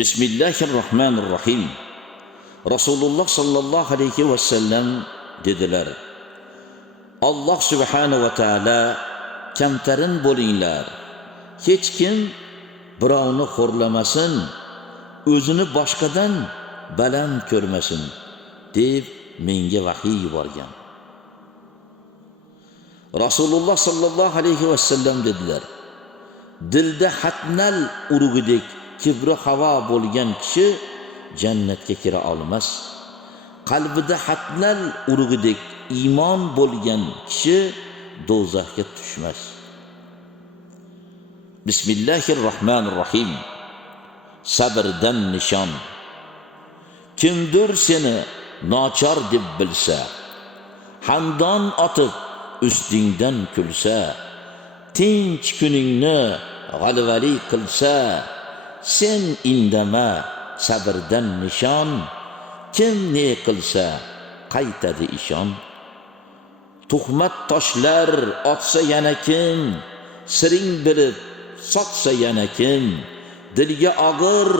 Bismillahirrohmanirrohim. Rasululloh sallallohu alayhi va sallam dedilar: Alloh subhanahu va taala kamtarin bo'linglar. Hech kim birovni xo'rlamasin, o'zini boshqadan baland ko'rmasin deb menga vahiy yuborgan. Rasululloh sallallohu alayhi va sallam dedilar: Dilda hatnal urug'idek kibri havo bo'lgan kishi jannatga kira olmas. Qalbida hatnal urug'idek iymon bo'lgan kishi do'zaxga tushmas. Bismillahirrohmanirrohim. Sabrdan nishon. Kimdir seni nochor deb bilsa, hamdon otib ustingdan kulsa, tinch kuningni g'alvali qilsa, sen indama, sabrdan nishon. Kim ne qilsa qaytadi ishon. Tuhmat toshlar otsa yana kim, siring bilib sotsa yana kim, dilga og'ir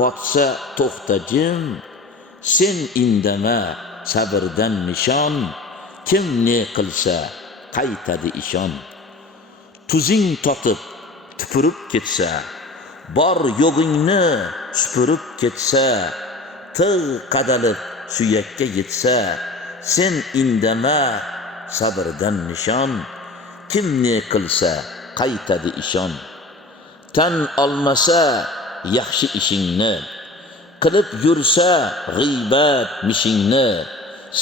botsa to'xta jim. Sen indama, sabrdan nishon. Kim ne qilsa qaytadi ishon. Tuzing totib tupurib ketsa, bor yo'g'ingni supurib ketsa, tig' qadalib suyakka yetsa, sen indama, sabrdan nishon. Kim ne qilsa qaytadi ishon. Tan olmasa yaxshi ishingni, qilib yursa g'iybat mishingni,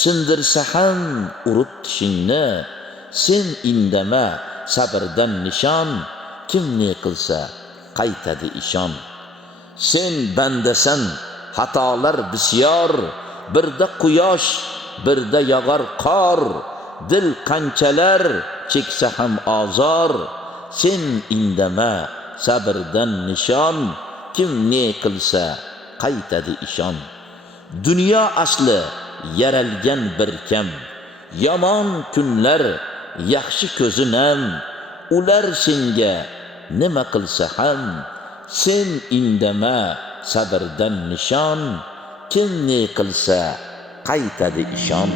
sindirsa ham urib tishingni, sen indama, sabrdan nishon. Kim ne qilsa qaytadi ishon. Sen bandasan, xatolar bisyor, birda quyosh, birda yog'ar qor, dil qanchalar cheksa ham azor, sen indama, sabrdan nishon. Kim ne qilsa qaytadi ishon. Dunyo asli yaralgan bir kam, yomon kunlar yaxshi ko'zi nam, ular senga nima qilsa ham, sen indama, sabrdan nishon. Kim ne qilsa qaytadi ishon.